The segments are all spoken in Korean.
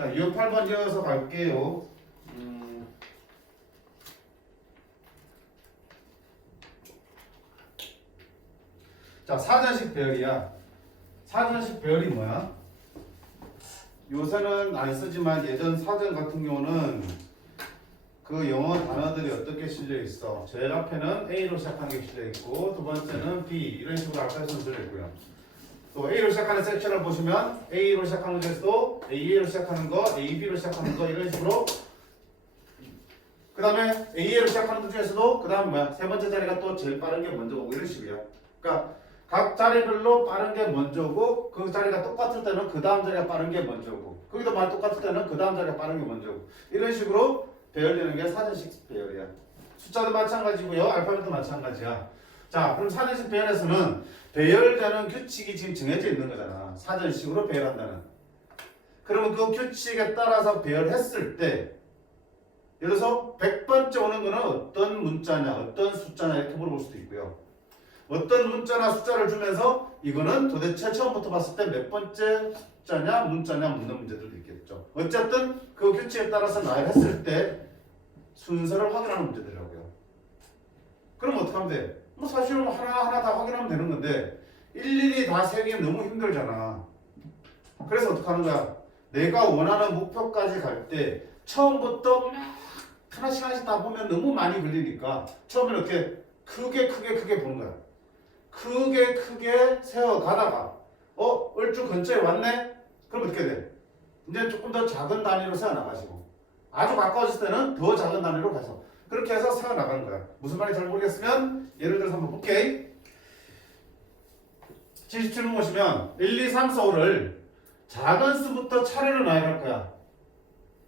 자, 2호 8번 이어서 갈게요. 음. 자, 사전식 배열이야. 사전식 배열이 뭐야? 요새는 안 쓰지만 예전 사전 같은 경우는 그 영어 단어들이 어떻게 실려 있어? 제일 앞에는 A로 시작하는 게 실려 있고 두 번째는 B 이런 식으로 실려 있고요. 또 A로 시작하는 섹션을 보시면 A로 시작하는 것에서도 A로 시작하는 거, AB로 시작하는 거 이런 식으로 그 다음에 A로 시작하는 것 중에서도 그 다음 뭐야? 세 번째 자리가 또 제일 빠른 게 먼저 오고 이런 식이야. 그러니까 각 자리별로 빠른 게 먼저 오고 그 자리가 똑같을 때는 그 다음 자리가 빠른 게 먼저 오고 거기도 말 똑같을 때는 그 다음 자리가 빠른 게 먼저 오고 이런 식으로 배열되는 게 사전식 배열이야. 숫자도 마찬가지고요. 알파벳도 마찬가지야. 자, 그럼 사전식 배열에서는 배열되는 규칙이 지금 정해져 있는 거잖아. 사전식으로 배열한다는. 그러면 그 규칙에 따라서 배열했을 때 예를 들어서 100번째 오는 거는 어떤 문자냐, 어떤 숫자냐 이렇게 물어볼 수도 있고요. 어떤 문자나 숫자를 주면서 이거는 도대체 처음부터 봤을 때 몇 번째 숫자냐, 문자냐 묻는 문제들도 있겠죠. 어쨌든 그 규칙에 따라서 나열했을 때 순서를 확인하는 문제들이라고요. 그럼 어떻게 하면 돼? 뭐 사실은 하나하나 다 확인하면 되는 건데 일일이 다 세기면 너무 힘들잖아. 그래서 어떻게 하는 거야? 내가 원하는 목표까지 갈 때 처음부터 막 하나씩 하나씩 다 보면 너무 많이 걸리니까 처음에는 이렇게 크게 크게 크게 보는 거야. 크게 크게 세워 가다가 어 얼추 근처에 왔네? 그럼 어떻게 돼? 이제 조금 더 작은 단위로 세워 나가시고 아주 가까워질 때는 더 작은 단위로 가서 그렇게 해서 세워 나가는 거야. 무슨 말인지 잘 모르겠으면 예를 들어서 한번 볼게. 77번 보시면 1, 2, 3, 4, 5를 작은 수부터 차례로 나열할 거야.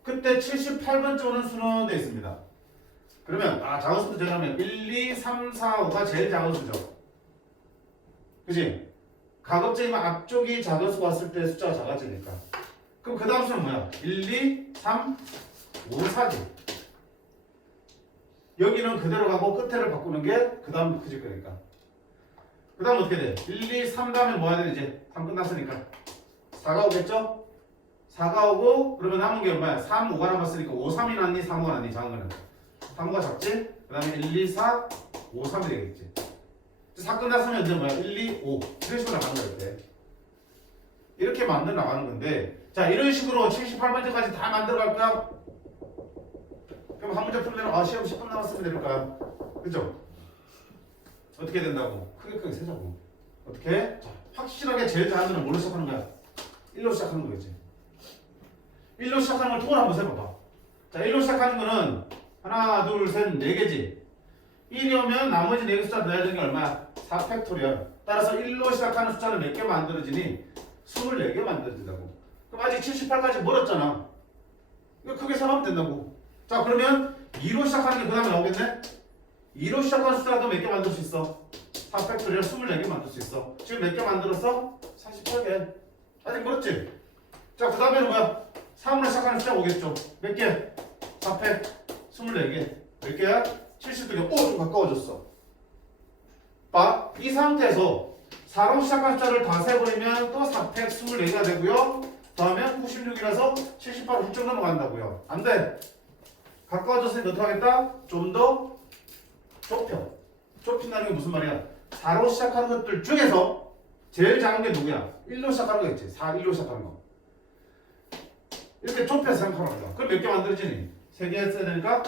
그때 78번째 오는 돼 있습니다. 그러면 아 작은 수부터 정하면 1, 2, 3, 4, 5가 제일 작은 수죠. 그지? 가급적이면 앞쪽이 작은 수가 왔을 때 숫자가 작아지니까. 그럼 그 다음 수는 뭐야? 1, 2, 3, 5, 4지. 여기는 그대로 가고 끝에를 바꾸는 게 그 다음 커질 거니까. 그 다음 어떻게 돼? 1, 2, 3 다음에 뭐 해야 돼 이제? 3 끝났으니까. 4가 오겠죠? 4가 오고 그러면 남은 게 얼마야? 3, 5가 남았으니까 5, 3이 낫니? 3, 5가 낫니? 작은 거는. 3, 5가 작지? 그 다음에 1, 2, 4, 5, 3이 되겠지. 4 끝났으면 이제 뭐야? 1, 2, 5 이런 식으로 나가는 거야 이렇게. 이렇게 만들어 나가는 건데 자 이런 식으로 78번째까지 다 만들어 갈 거야? 그럼 한 문제 풀면 아 시험 10분 남았으면 될 거야. 그죠? 어떻게 된다고? 크게 크게 세자고. 어떻게? 자, 확실하게 제일 거는 뭘로 시작하는 거야? 1로 시작하는 거겠지. 1로 시작하는 걸 통을 한번 세봐봐. 자, 1로 시작하는 거는 하나, 둘, 셋, 네 개지. 1이 오면 나머지 네개 숫자 넣어야 되는 게 얼마야? 4팩토리얼. 따라서 1로 시작하는 숫자는 몇 개 만들어지니? 24개 만들어진다고. 그럼 아직 78까지 멀었잖아. 이거 크게 생각하면 된다고. 자, 그러면 2로 시작하는 게 그 다음에 나오겠네? 2로 시작하는 숫자도 몇 개 만들 수 있어? 4팩토리얼 24개 만들 수 있어. 지금 몇 개 만들었어? 48개. 아직 멀었지? 자, 그 다음에는 뭐야? 3으로 시작하는 숫자 오겠죠? 몇 개? 4팩 24개. 몇 개야? 72개. 오, 좀 가까워졌어. 봐. 이 상태에서 4로 시작한 숫자를 다 세버리면 또 4팩 24개가 되고요. 다음에 96이라서 78 훌쩍 넘어간다고요. 안 돼. 가까워졌으니 어떻게 하겠다? 좀 더 좁혀. 좁힌다는 게 무슨 말이야? 4로 시작하는 것들 중에서 제일 작은 게 누구야? 1로 시작하는 거 있지. 4, 1로 시작하는 거. 이렇게 좁혀서 생각하는 거야. 그럼 몇 개 만들어지니? 3개 했어야 되니까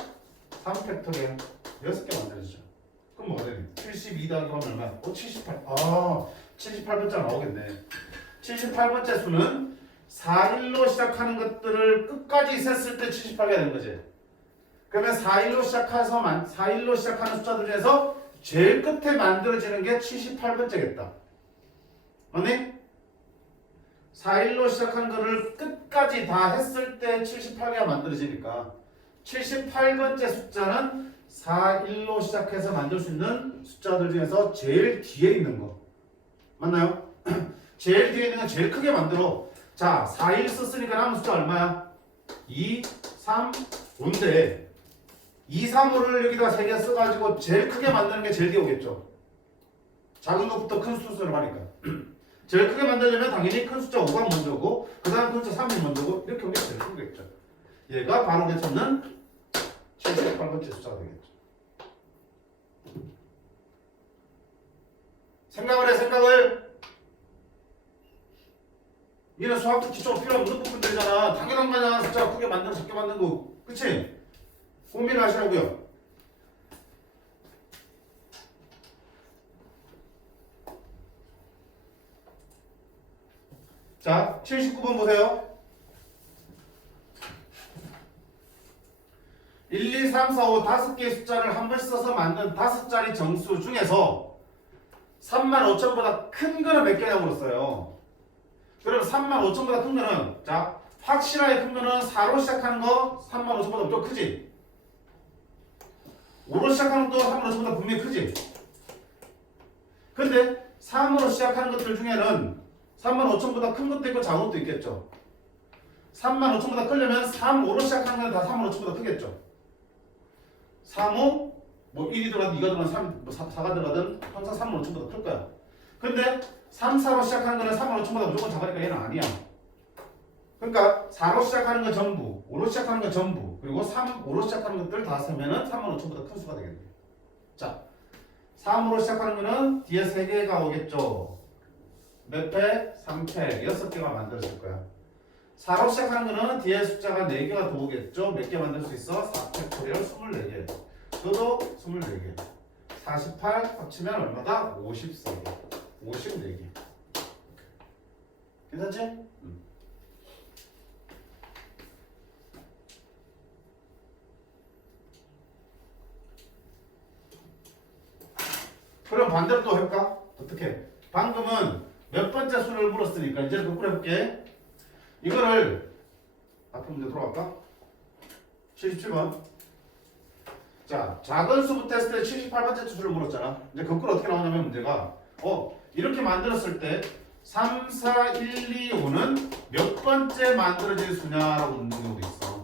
3팩토리얼 6개 만들어지죠. 그럼 뭐가 되니? 72 더하기 하면 얼마야? 어, 78. 아, 78번째 나오겠네. 78번째 수는 4, 1로 시작하는 것들을 끝까지 셌을 때 78가 되는 거지. 그러면 4, 1로 시작해서 만, 4, 1로 시작하는 숫자들 중에서 제일 끝에 만들어지는 게 78번째겠다. 맞니? 4, 1로 시작한 거를 끝까지 다 했을 때 78개가 만들어지니까 78번째 숫자는 4, 1로 시작해서 만들 수 있는 숫자들 중에서 제일 뒤에 있는 거. 맞나요? 제일 뒤에 있는 건 제일 크게 만들어. 자, 4, 1 썼으니까 남은 숫자 얼마야? 2, 3, 5인데 2, 3, 5를 여기다 3개 써가지고 제일 크게 만드는 게 제일 오겠죠. 작은 것부터 큰 순서로 하니까. 제일 크게 만들려면 당연히 큰 숫자 5가 먼저고 그 다음 큰 숫자 3이 먼저고 이렇게 오면 제일 큰 거예요. 얘가 바로 개천는 78번째 숫자가 되겠죠. 생각을 해 생각을 이는 수학적 기초가 필요한 무슨 부분들이잖아 당연한 거냐 숫자 크게 만들어 작게 만든 거 그치? 고민을 하시라고요 자 79번 보세요 1, 2, 3, 4, 5 다섯 개의 숫자를 한번 써서 만든 다섯 자리 정수 중에서 3만 5천보다 큰 거는 몇 개냐고 물었어요. 그럼 3만 5천보다 큰 거는 자 확실하게 큰 거는 4로 시작하는 거 3만 5천보다 좀 크지. 5로 시작하는 것도 3만 5천보다 분명히 크지. 근데 3으로 시작하는 것들 중에는 3만 5천보다 큰 것도 있고 작은 것도 있겠죠. 3만 5천보다 크려면 3, 5로 시작하는 건다 3만 5천보다 크겠죠. 3, 5, 뭐 1이 들어가든 2가 들어가든 3, 뭐 4, 가 들어가든 항상 3만 5천보다 클 거야. 근데 3, 4로 시작하는 거는 3만 5천보다 무조건 작으니까 얘는 아니야. 그러니까 4로 시작하는 건 전부, 5로 시작하는 건 전부, 그리고 3, 5로 시작하는 것들 다 쓰면은 3만 5천보다 큰 수가 되겠네. 자, 3으로 시작하는 거는 뒤에 3개가 오겠죠. 몇 팩? 3팩, 6개가 만들어질 거야. 4로 시작하는 거는 뒤에 숫자가 4개가 더 오겠죠. 몇 개 만들 수 있어? 4팩토리얼 24개. 그것도 24개. 48 합치면 얼마다? 54개. 54개. 괜찮지? 음. 그럼 반대로 또 해볼까? 어떻게? 방금은 몇 번째 수를 물었으니까 이제 거꾸로 해볼게. 이거를 앞에 문제 들어갈까? 77번. 자, 작은 수부터 했을 때 78번째 수를 물었잖아. 이제 거꾸로 어떻게 나오냐면 문제가 어, 이렇게 만들었을 때 3, 4, 1, 2, 5는 몇 번째 만들어질 수냐라고 묻는 경우도 있어.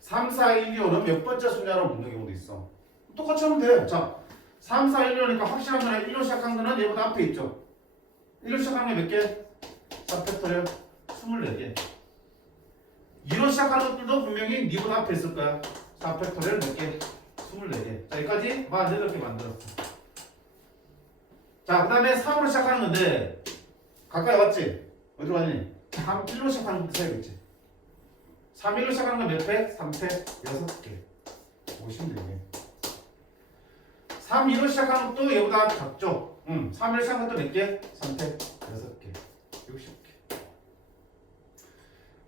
3, 4, 1, 2, 5는 몇 번째 수냐라고 묻는 경우도 있어. 똑같이 하면 돼. 자, 3, 4, 1, 2, 5니까 확실한 거는 1로 시작한 거는 얘보다 앞에 있죠. 1로 시작한 게 몇 개? 4팩토리얼 24개. 2로 시작하는 것들도 분명히 니보다 앞에 있을 거야. 4팩토리얼 몇 개? 24개. 자, 여기까지 48개 만들었어. 자, 그 다음에 3으로 시작하는 건데, 가까이 왔지? 어디로 가니? 3, 1로 시작하는 것도 사야겠지. 3, 1로 시작하는 건 몇 팩? 3팩, 6개. 54개. 3, 2로 시작하는 것도 얘보다 작죠? 응. 3, 1로 시작하는 것도 몇 개? 3팩, 6개. 60개.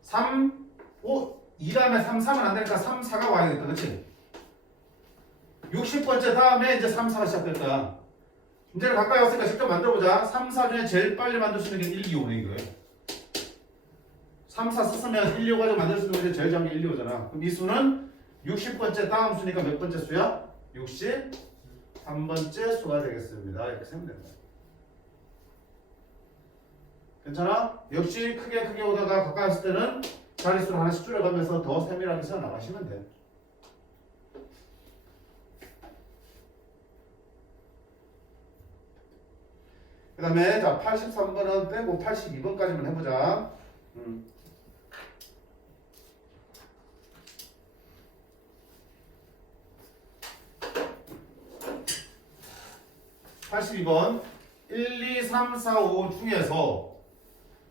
3, 5, 2 다음에 3, 3은 안 되니까 3, 4가 와야겠다. 그치? 60번째 다음에 이제 3, 4가 시작될 거야. 문제를 가까이 왔으니까 직접 만들어보자. 3, 4 중에 제일 빨리 만들 수 있는 게 1, 2, 5네, 이거예요. 3, 4 썼으면 1, 2, 5 가지고 만들 수 있는 게 제일 작은 게 1, 2, 5잖아. 그럼 이 수는 60번째 다음 수니까 몇 번째 수야? 63번째 수가 되겠습니다. 이렇게 세면 된다. 괜찮아? 역시 크게 크게 오다가 가까이 왔을 때는 자릿수를 하나씩 줄여가면서 더 세밀하게 써 나가시면 돼. 그 다음에 자 83번은 빼고 82번까지만 해보자. 음. (82번) 1, 2, 3, 4, 5 중에서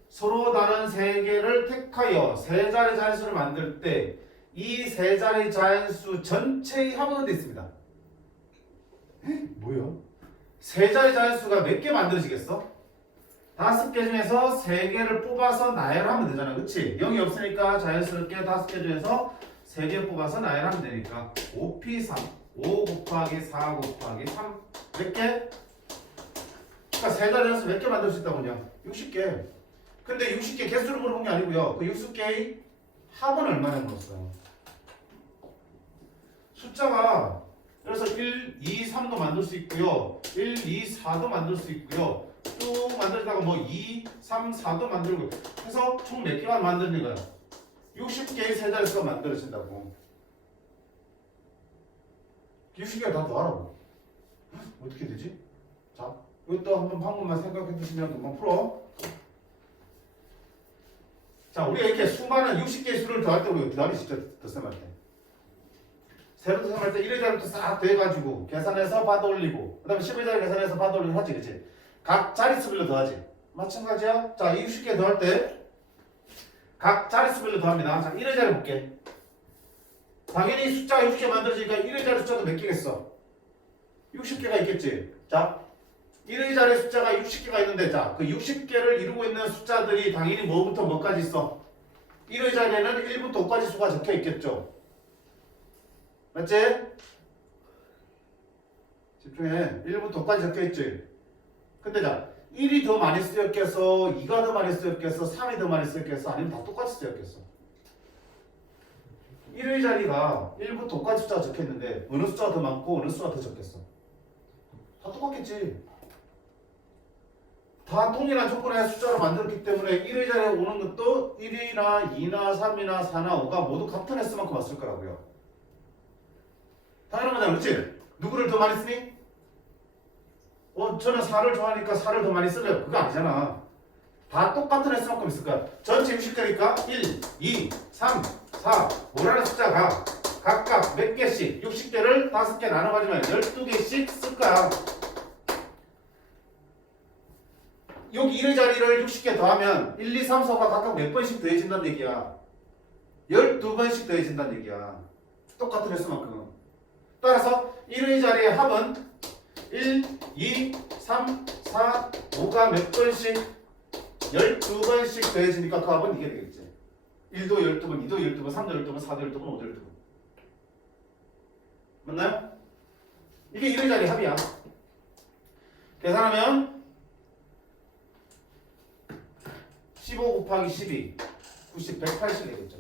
서로 다른 세 개를 택하여 세 자리 자연수를 만들 때 이 세 자리 자연수 전체의 합은 돼 있습니다. 에? 뭐야? 세 자리 자연수가 몇 개 만들어지겠어? 다섯 개 중에서 세 개를 뽑아서 나열하면 되잖아, 그렇지? 0이 없으니까 자연스럽게 다섯 개 중에서 세 개 뽑아서 나열하면 되니까 5p3 5 곱하기 4 곱하기 3 몇 개? 그러니까 세 자리 자연수 몇개 만들 수 있다고요? 60개. 근데 60개 개수를 물어본 게 아니고요. 그 60개의 합은 얼마냐 물었어요. 숫자가 그래서 1, 2, 3도 만들 수 있고요. 1, 2, 4도 만들 수 있고요. 쭉 만들다가 뭐 2, 3, 4도 만들고 해서 총 몇 개가 만드는 거야? 60개의 세 자릿수가 만들어진다고. 60개가 다 더하라고. 어떻게 되지? 자, 이것도 한번 방법만 생각해 두시면 금방 풀어. 자, 자, 우리가 이렇게 수많은 60개의 수를 더할 때 우리가 더하기 쉽죠. 덧셈할 때. 세로 덧셈할 때 1의 자리부터 싹 더해가지고 계산해서 받아 올리고 그 다음에 10의 자리 계산해서 받아 올리고 하지 그치? 각 자릿수별로 더하지. 마찬가지야. 자, 이 60개 더할 때 각 자릿수별로 더합니다. 자, 1의 자리 볼게. 당연히 숫자가 60개 만들어지니까 1의 자리 숫자도 몇 개겠어? 60개가 있겠지. 자, 1의 자리 숫자가 60개가 있는데 자, 그 60개를 이루고 있는 숫자들이 당연히 뭐부터 뭐까지 있어? 1의 자리에는 1부터 5까지 수가 적혀 있겠죠. 맞지? 집중해. 1부터 5까지 적혀 있지. 근데 자, 1이 더 많이 쓰였겠어? 2가 더 많이 쓰였겠어? 3이 더 많이 쓰였겠어? 아니면 다 똑같이 쓰였겠어? 1의 자리가 1부터 5까지 숫자가 적혀 있는데 어느 숫자가 더 많고 어느 숫자가 더 적겠어? 다 똑같겠지. 다 동일한 조건의 숫자로 만들었기 때문에 1의 자리에 오는 것도 1이나 2나 3이나 4나 5가 모두 같은 횟수만큼 왔을 거라고요. 당연한 거잖아, 그렇지? 누구를 더 많이 쓰니? 어, 저는 4를 좋아하니까 4를 더 많이 쓸래요. 그거 아니잖아. 다 똑같은 횟수만큼 있을 거야. 전체 60개니까 1, 2, 3, 4, 5라는 숫자가 각각 몇 개씩 60개를 5개 나눠가지면 12개씩 쓸 거야. 여기 1의 자리를 60개 더하면 1, 2, 3, 4가 각각 몇 번씩 더해진다는 얘기야. 12번씩 더해진다는 얘기야. 똑같은 횟수만큼. 따라서 1의 자리의 합은 1, 2, 3, 4, 5가 몇 번씩 12번씩 더해지니까 그 합은 이게 되겠지. 1도 12번, 2도 12번, 3도 12번, 4도 12번, 5도 12번. 맞나요? 이게 1의 자리 합이야. 계산하면 15 곱하기 12, 90, 180 되겠죠.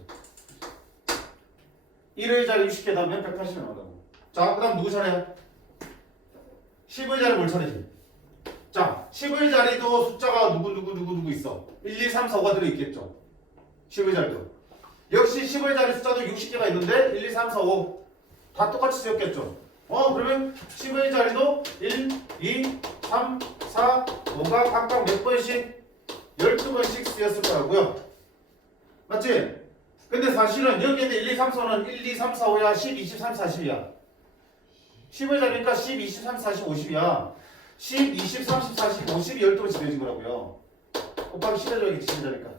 1의 자리 60개 더하면 180이 나온다고. 자, 그 다음 누구 차례야? 10의 자리 뭘 차례지? 자, 10의 자리도 숫자가 누구 누구 누구 누구 있어. 1, 2, 3, 4가 들어있겠죠. 10의 자리도. 역시 10의 자리 숫자도 60개가 있는데 1, 2, 3, 4, 5. 다 똑같이 쓰였겠죠. 어, 그러면 10의 자리도 1, 2, 3, 4, 5가 각각 몇 번씩 12번씩 쓰였을 거라고요. 맞지? 근데 사실은 여기에 1, 2, 3, 4는 1, 2, 3, 4, 5야 10, 20, 30, 40이야. 10의 자리니까 10, 20, 30, 40, 50이야. 10, 20, 30, 40, 50이 12번씩 되어진 거라고요. 곱하기 10의 자리겠지 10의 자리니까.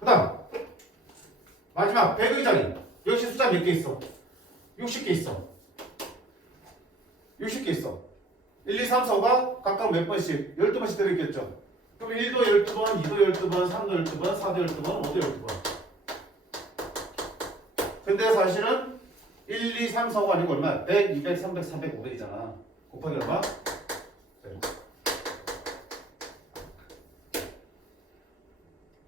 그 다음 마지막 100의 자리 역시 숫자 몇 개 있어? 60개 있어 60개 있어 1, 2, 3, 4가 각각 몇 번씩 12번씩 들어있겠죠 그럼 1도 12번, 2도 12번, 3도 12번, 4도 12번, 5도 12번 근데 사실은 1, 2, 3, 4가 아니고 얼마야? 100, 200, 300, 400, 500이잖아 곱하기 얼마? 네.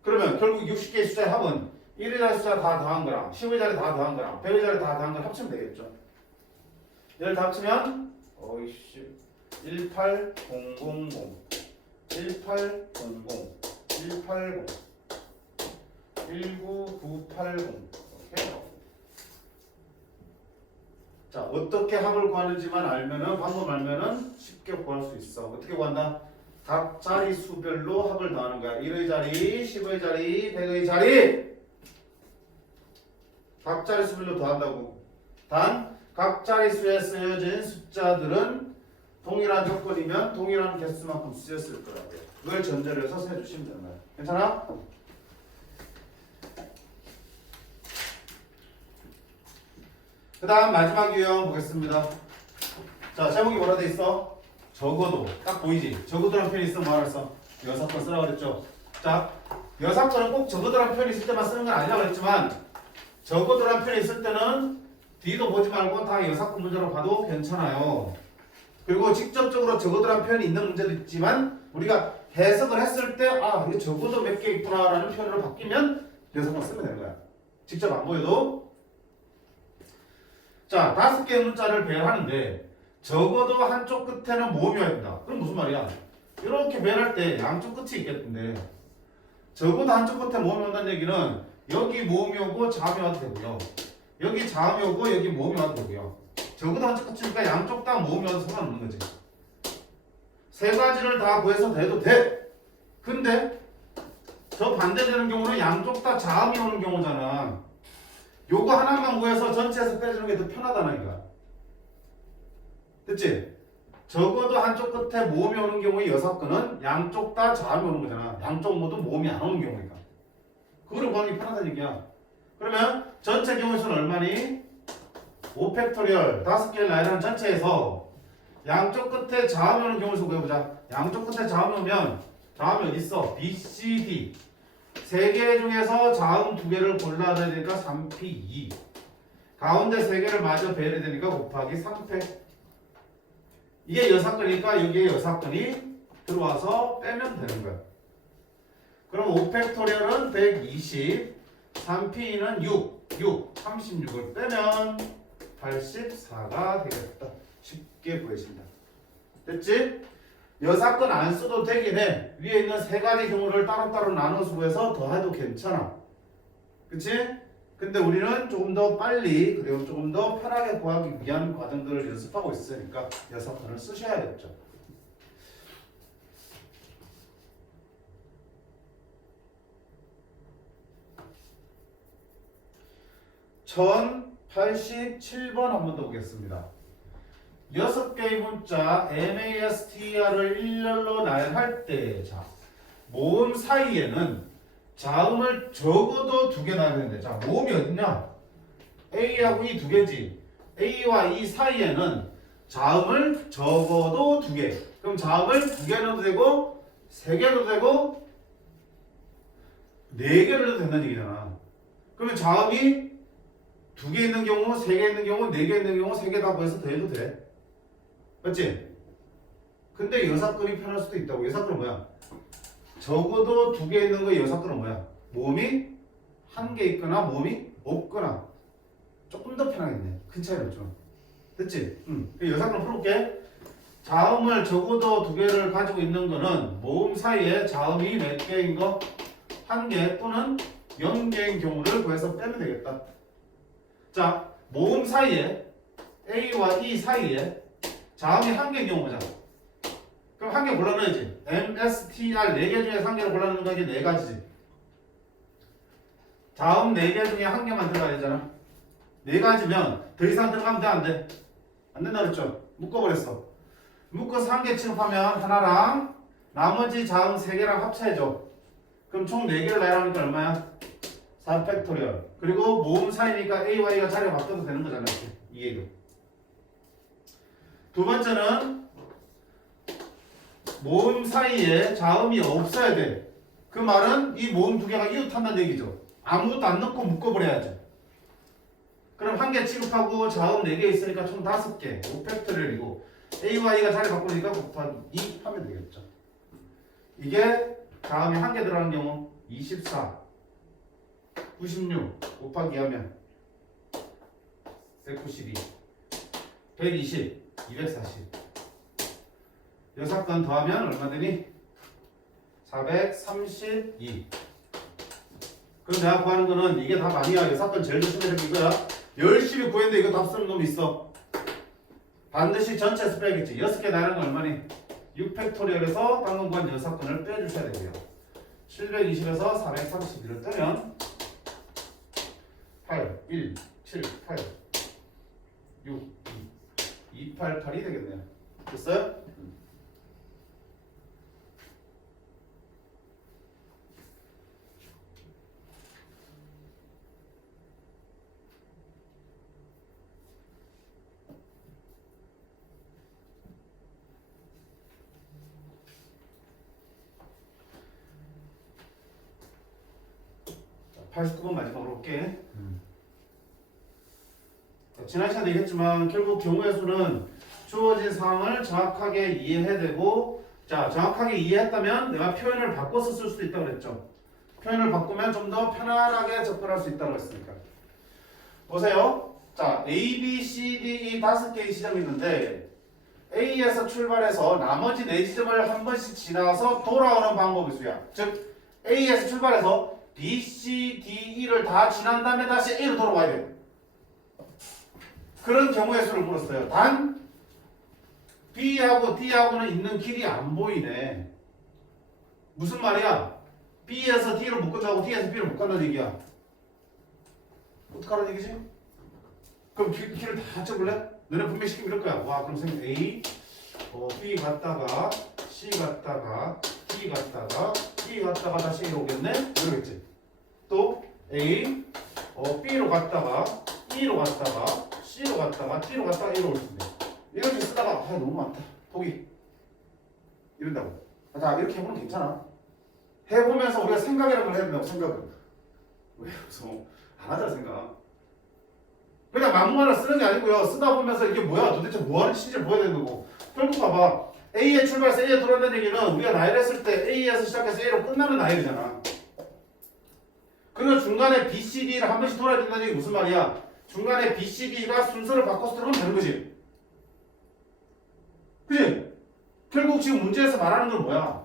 그러면 결국 60개의 숫자의 합은 1의 자리 숫자 다 더한 거랑 10의 자리 다 더한 거랑 100의 자리 다 더한 걸 합치면 되겠죠. 얘를 다 합치면 어이씨 18000 18000 180 19980 이렇게 자 어떻게 합을 구하는지만 알면은 방법 알면은 쉽게 구할 수 있어. 어떻게 구한다? 각 자리 수별로 합을 더하는 거야. 1의 자리, 10의 자리, 100의 자리. 각 자리 수별로 더한다고. 단, 각 자리 수에 쓰여진 숫자들은 동일한 조건이면 동일한 개수만큼 쓰였을 거라고요. 그걸 전제로 해서 세주시면 거야. 괜찮아? 그 다음 마지막 유형 보겠습니다. 자, 제목이 뭐라 돼 있어? 적어도 딱 보이지? 적어도라는 표현이 있으면 뭐라 그랬어? 여사건 쓰라고 그랬죠? 자, 여사건은 꼭 적어도라는 표현이 있을 때만 쓰는 건 아니라고 그랬지만 적어도라는 표현이 있을 때는 뒤도 보지 말고 다 여사건 문제로 봐도 괜찮아요. 그리고 직접적으로 적어도라는 표현이 있는 문제도 있지만 우리가 해석을 했을 때 아, 이게 적어도 몇 개 있구나라는 표현으로 바뀌면 여사건 쓰면 되는 거야. 직접 안 보여도 자, 다섯 개의 문자를 배열하는데 적어도 한쪽 끝에는 모음이 와야 된다. 그럼 무슨 말이야? 이렇게 배열할 때 양쪽 끝이 있겠는데 적어도 한쪽 끝에 모음이 온다는 얘기는 여기 모음이 오고 자음이 와도 되고요. 여기 자음이 오고 여기 모음이 와도 되고요. 적어도 한쪽 끝이니까 양쪽 다 모음이 와도 상관없는 거지. 세 가지를 다 구해서 돼도 돼. 근데 저 반대되는 경우는 양쪽 다 자음이 오는 경우잖아. 요거 하나만 구해서 전체에서 빼주는 게 더 편하다는 거야. 됐지? 적어도 한쪽 끝에 모음이 오는 경우에 여사건은 양쪽 다 자음이 오는 거잖아. 양쪽 모두 모음이 안 오는 경우니까. 그거를 구하는 게 편하다는 얘기야. 그러면 전체 경우의 수는 얼마니? 5팩토리얼 다섯 개의 라인한 전체에서 양쪽 끝에 오는 경우를 구해보자. 양쪽 끝에 자음이 오면 자음이 어디 있어? B, C, D 세 개 중에서 자음 두 개를 골라야 되니까 3P2 가운데 세 개를 마저 배열해야 되니까 곱하기 3팩 이게 여사건이니까 여기에 여사건이 들어와서 빼면 되는 거야. 그럼 5팩토리얼은 120 3P는 6 6 36을 빼면 84가 되겠다. 쉽게 구해진다. 됐지? 여사건 안 써도 되긴 해. 위에 있는 세 가지 경우를 따로따로 나눠서 구해서 더해도 괜찮아. 그치? 근데 우리는 조금 더 빨리 그리고 조금 더 편하게 구하기 위한 과정들을 연습하고 있으니까 여사건을 쓰셔야겠죠. (1087번) 한 번 더 보겠습니다. 여섯 개의 문자 MASTR을 일렬로 나열할 때, 자, 모음 사이에는 자음을 적어도 두개 돼. 자, 모음이 어딨냐? A하고 E 두 개지. A와 E 사이에는 자음을 적어도 두 개. 그럼 자음을 두 개 넣어도 되고, 세 개 넣어도 되고, 네 넣어도 된다는 얘기잖아. 그러면 자음이 두 개 있는 경우, 세 개 있는 경우, 네 개 있는 경우, 세 개다 구해서 더해도 돼. 맞지? 근데 여사건이 편할 수도 있다고. 여사건은 뭐야? 적어도 두 개 있는 거 여사건은 뭐야? 모음이 한 개 있거나 모음이 없거나 조금 더 편하겠네. 큰 차이는 없죠. 됐지? 응. 그 여사건 풀어볼게. 자음을 적어도 두 개를 가지고 있는 거는 모음 사이에 자음이 몇 개인 거? 한 개 또는 영 개인 경우를 구해서 빼면 되겠다. 자, 모음 사이에 A와 E 사이에 자음이 한 개인 경우 보자. 그럼 한 개 골라넣어야지. M, S, T, R 네개 중에 한 개를 골라넣는 거 이게 네 가지지. 자음 네개 중에 한 개만 들어가야 되잖아. 네 가지면 더 이상 들어가면 돼, 안 돼? 안 된다 그랬죠? 묶어버렸어. 묶어서 한 개 취급하면 하나랑 나머지 자음 세 개랑 합쳐야죠. 그럼 총네 개를 나열하니까 얼마야? 4 팩토리얼. 그리고 모음 사이니까 A와 A가 자리가 바뀌어도 되는 거잖아. 이렇게. 이해도. 두 번째는 모음 사이에 자음이 없어야 돼. 그 말은 이 모음 두 개가 이웃한다는 얘기죠. 아무것도 안 넣고 묶어버려야죠. 그럼 한 개 취급하고 자음 네 개 있으니까 총 다섯 개. 5팩토리얼이고 A와 A가 자리 바꾸니까 곱하기 2 하면 되겠죠. 이게 다음에 한개 들어가는 경우 24, 96 곱하기 하면 192, 120 240 여섯 건 더하면 얼마 되니? 432 그럼 내가 구하는 거는 이게 답 아니야. 여섯 건 제일 조심해야 될 이거야. 열심히 구했는데 이거 답 쓰는 놈 있어. 반드시 전체에서 빼야겠지. 여섯 개 나는 건 얼마니? 6팩토리얼에서 방금 구한 여섯 건을 빼주셔야 되고요. 720에서 431을 빼면 8, 1, 7, 8, 6, 2 288이 되겠네요. 됐어요? 자, 89번 마지막으로 볼게. 지난 시간에 얘기했지만 결국 경우의 수는 주어진 상황을 정확하게 이해해야 되고 자 정확하게 이해했다면 내가 표현을 바꿔서 쓸 수도 있다고 그랬죠. 표현을 바꾸면 좀 더 편안하게 접근할 수 있다고 했으니까. 보세요. 자 A, B, C, D 이 다섯 개의 지점이 있는데 A에서 출발해서 나머지 네 지점을 한 번씩 지나서 돌아오는 방법의 수야. 즉 A에서 출발해서 B, C, D, E를 다 지난 다음에 다시 A로 돌아와야 돼 그런 경우의 수를 물었어요. 단 B하고 D하고는 있는 길이 안 보이네. 무슨 말이야? B에서 D로 못 가자고 D에서 B로 못 간다는 얘기야. 어떡하라는 얘기지? 그럼 길, 길을 다 쳐볼래? 너네 분명히 시키면 이럴 거야. 와, 그럼 생 A, 어, B 갔다가 C 갔다가 D 갔다가 E 갔다가 다시 A로 오겠네? 이러겠지. 또 A, 어, B로 갔다가 E로 갔다가 C로 갔다가 D로 갔다가 A로 올수 있네. 이렇게 쓰다가 아, 너무 많다. 포기. 이런다고. 아, 자, 이렇게 해보면 괜찮아. 해보면서 우리가 생각이라는 걸 해야 된다고 생각을. 왜 그래서 안 하잖아 생각. 그냥 막무가내 쓰는 게 아니고요. 쓰다 보면서 이게 뭐야 도대체 뭐 하는 짓인지 보여야 되는 거고. 결국 봐봐. A의 출발해서 A에 돌아온다는 얘기는 우리가 나열을 했을 때 A에서 시작해서 A로 끝나는 나열이잖아. 그리고 중간에 B, C, D를 한 번씩 돌아야 된다는 얘기 무슨 말이야? 중간에 B, C, D가 순서를 바꿔서 들어가면 되는 거지. 그지? 결국 지금 문제에서 말하는 건 뭐야?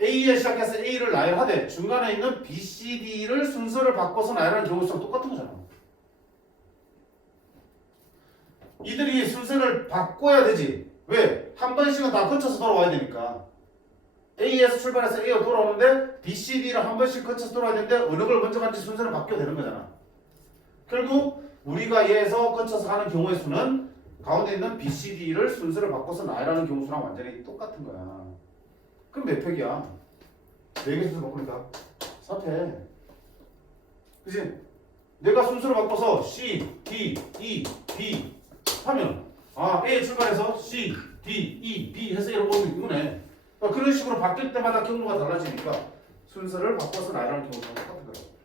A에 시작해서 A를 나열하되 중간에 있는 B, C, D를 순서를 바꿔서 나열하는 경우랑 똑같은 거잖아. 이들이 순서를 바꿔야 되지. 왜? 한 번씩은 다 거쳐서 돌아와야 되니까. A에서 출발해서 A로 돌아오는데 B, C, D를 한 번씩 거쳐서 돌아와야 되는데 어느 걸 먼저 간지 순서를 바뀌어야 되는 거잖아. 결국 우리가 얘에서 거쳐서 가는 경우의 수는 가운데 있는 B, C, D를 순서를 바꿔서 나열하는 경우 수랑 완전히 똑같은 거야. 그럼 몇 팩이야? 4개 순서 바꾸니까 4팩. 그지? 내가 순서를 바꿔서 C, D, E, B 하면 아 A 출발해서 C, D, E, B 해서 A로 보면 이거네. 그러니까 그런 식으로 바뀔 때마다 경로가 달라지니까 순서를 바꿔서 나열하는 경우가 똑같은 거라고.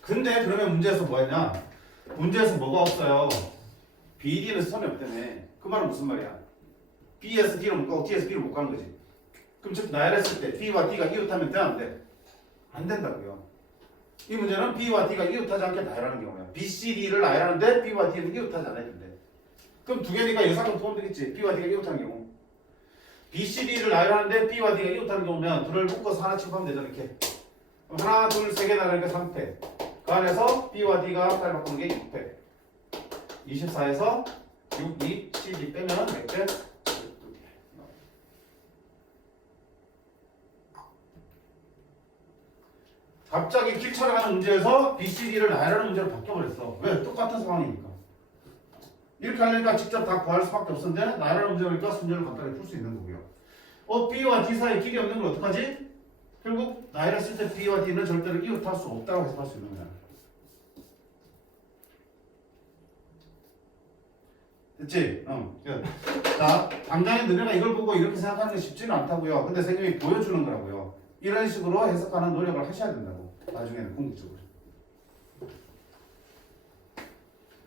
근데 그러면 문제에서 뭐였냐? 문제에서 뭐가 없어요? BD는 선이 없다며. 그 말은 무슨 말이야? B에서 D로 못 가고 B로 못 가는 거지. 그럼 즉 나열했을 때 B와 D가 이웃하면 돼? 안 돼? 안 된다고요. 이 문제는 B와 D가 이웃하지 않게 나열하는 경우야. B, C, D를 나열하는데 B와 D는 이웃하지 않아야 된대. 그럼 두 개니까 여상은 포함되겠지. B와 D가 이웃하는 경우. B, C, D를 나열하는데 B와 D가 이웃하는 경우면 둘을 묶어서 하나 칩하면 되잖아 이렇게. 하나, 둘, 세 개 나열하니까 3패. 그 안에서 B와 D가 빨리 바꾸는 게 6패. 24에서 6, 2, 12 빼면 몇 개? 12개. 갑자기 길 찾아가는 문제에서 BCD를 나열하는 문제로 바뀌어버렸어. 왜? 똑같은 상황이니까. 이렇게 하려니까 직접 다 구할 수밖에 없었는데 나열하는 문제니까 순서를 간단히 풀 수 있는 거고요. 어, B와 D 사이에 길이 없는 걸 어떡하지? 결국 나열했을 때 B와 D는 절대로 이웃할 수 없다고 해석할 수 있는 거야. 됐지? 응. 자, 당장에 너네가 이걸 보고 이렇게 생각하는 게 쉽지는 않다고요. 근데 선생님이 보여주는 거라고요. 이런 식으로 해석하는 노력을 하셔야 된다고. 나중에는 궁극적으로.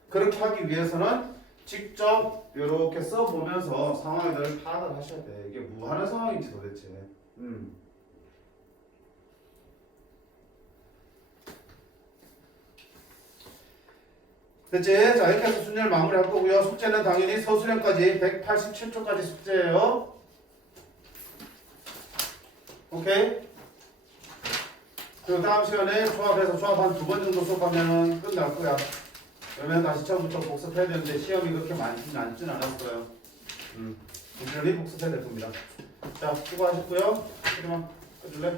그렇게 하기 위해서는 직접 이렇게 써보면서 대해 파악을 하셔야 돼. 이게 뭐 하는 상황인지 도대체. 음. 됐지? 자, 이렇게 해서 순위를 마무리할 거고요. 숙제는 당연히 서술형까지 187초까지 숙제예요. 오케이? 그리고 다음 시간에 조합해서 조합 한 두 번 정도 수업하면 끝날 거야. 그러면 다시 처음부터 복습해야 되는데 시험이 그렇게 많지는 않진 않았어요. 음, 부지런히 복습해야 될 겁니다. 자, 수고하셨고요. 그러면 해줄래?